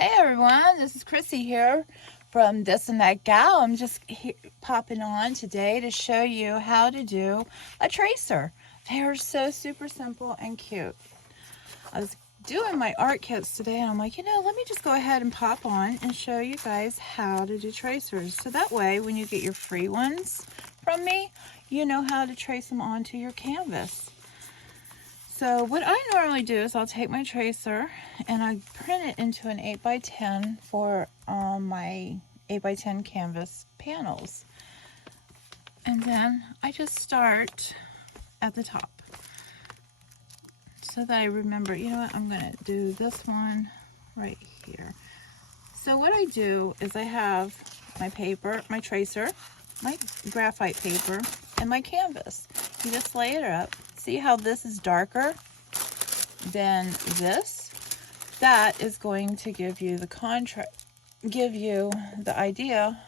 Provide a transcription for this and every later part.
Hey everyone, this is Chrissy here from This.that.gal. I'm just popping on today to show you how to do a tracer. They are so super simple and cute. I was doing my art kits today and I'm like, let me just go ahead and pop on and show you guys how to do tracers. So that way when you get your free ones from me, you know how to trace them onto your canvas. So what I normally do is I'll take my tracer and I print it into an 8x10 for my 8x10 canvas panels. And then I just start at the top so that I remember, I'm going to do this one right here. So what I do is I have my paper, my tracer, my graphite paper, and my canvas. You just lay it up. See how this is darker than this? That is going to give you the idea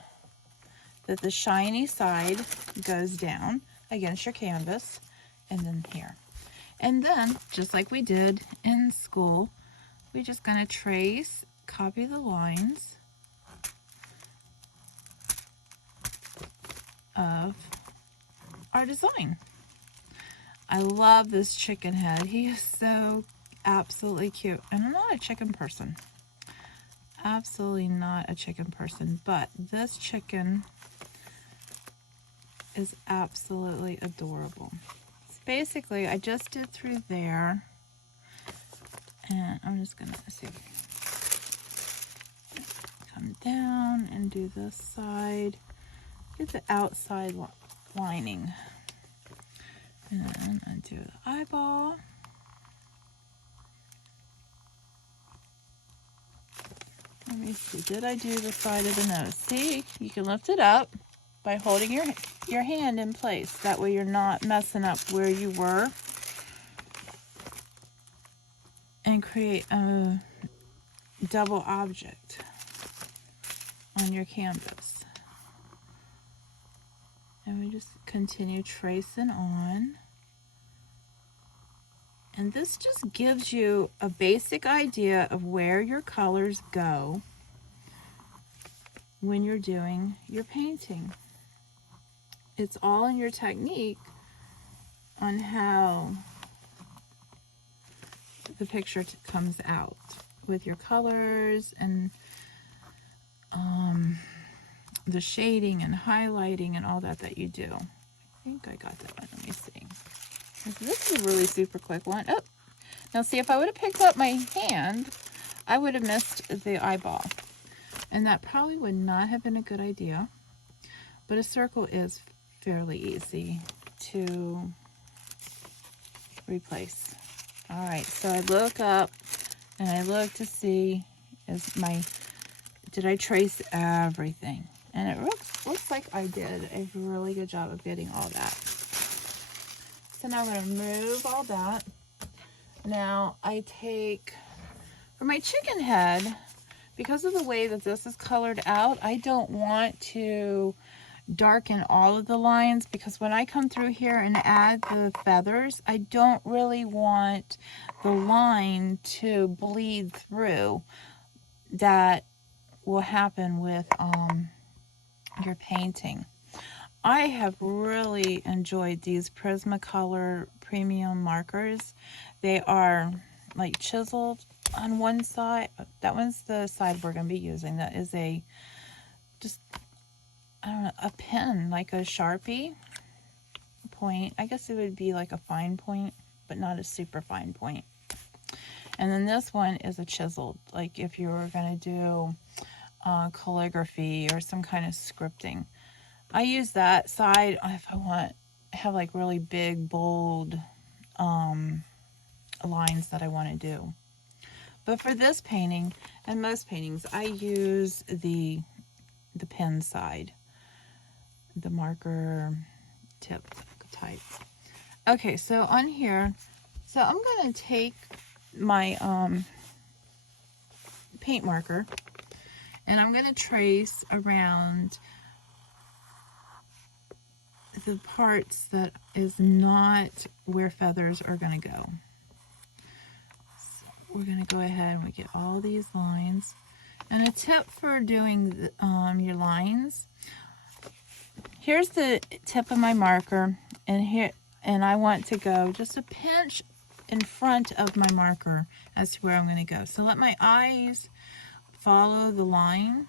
that the shiny side goes down against your canvas and then here. And then, just like we did in school, we're just going to trace, copy the lines of our design. I love this chicken head. He is so absolutely cute. And I'm not a chicken person. Absolutely not a chicken person. But this chicken is absolutely adorable. So basically, I just did through there. And I'm just going to see. Come down and do this side. Get the outside lining. And then I do the eyeball. Let me see, did I do the side of the nose? See, you can lift it up by holding your hand in place. That way you're not messing up where you were. And create a double object on your canvas. And we just continue tracing on. And this just gives you a basic idea of where your colors go when you're doing your painting. It's all in your technique on how the picture comes out with your colors and the shading and highlighting and all that you do. I think I got that one. Let me see. This is a really super quick one. Oh, now see, if I would have picked up my hand, I would have missed the eyeball. And that probably would not have been a good idea. But a circle is fairly easy to replace. All right, so I look up and I look to see, did I trace everything? And it looks like I did a really good job of getting all that. So now I'm going to remove all that. Now I take, for my chicken head, because of the way that this is colored out, I don't want to darken all of the lines, because when I come through here and add the feathers, I don't really want the line to bleed through. That will happen with your painting. I have really enjoyed these Prismacolor premium markers. They are like chiseled on one side. That one's the side we're going to be using. That is a pen, like a Sharpie point. I guess it would be like a fine point, but not a super fine point. And then this one is a chiseled, like if you were going to do calligraphy or some kind of scripting. I use that side if I have like really big, bold lines that I want to do. But for this painting and most paintings, I use the pen side, the marker tip type. Okay, so on here, so I'm going to take my paint marker and I'm going to trace around the parts that is not where feathers are going to go. So we're going to go ahead and we get all these lines. And a tip for doing your lines, here's the tip of my marker, and I want to go just a pinch in front of my marker as to where I'm going to go. So let my eyes follow the line,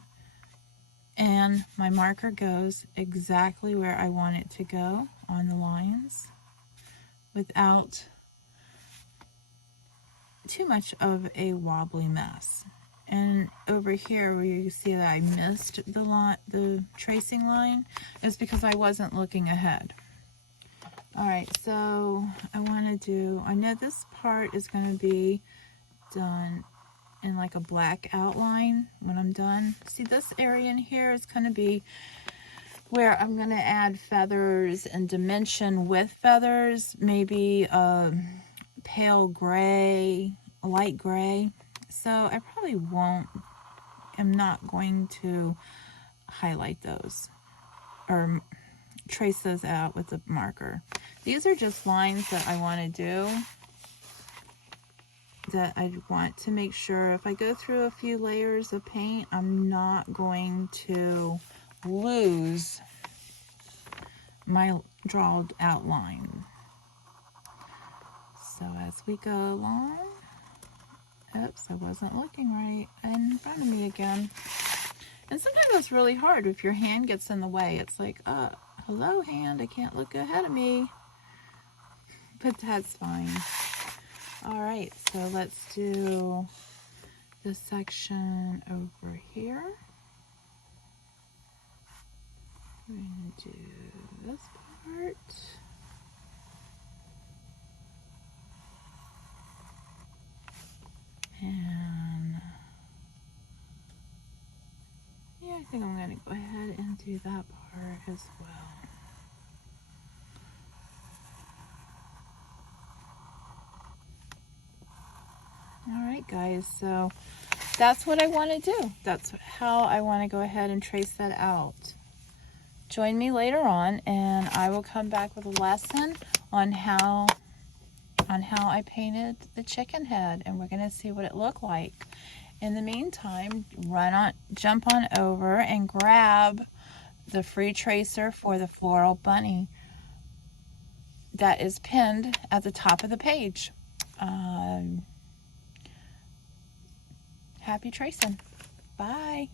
and my marker goes exactly where I want it to go on the lines without too much of a wobbly mess. And over here where you see that I missed the tracing line, is because I wasn't looking ahead. Alright, so I know this part is going to be done in like a black outline when I'm done. See, this area in here is going to be where I'm going to add feathers and dimension with feathers, maybe pale gray, light gray. So I probably am not going to highlight those or trace those out with a marker. These are just lines that I want to do, that I want to make sure if I go through a few layers of paint, I'm not going to lose my drawn outline. So as we go along, oops, I wasn't looking right in front of me again. And sometimes it's really hard if your hand gets in the way. It's like, hello hand, I can't look ahead of me. But that's fine. Alright, so let's do this section over here. We're going to do this part. And yeah, I think I'm going to go ahead and do that part as well. Alright guys, so that's what I want to do. That's how I want to go ahead and trace that out. Join me later on and I will come back with a lesson on how I painted the chicken head, and we're going to see what it looked like. In the meantime, jump on over and grab the free tracer for the floral bunny that is pinned at the top of the page. Happy tracing. Bye.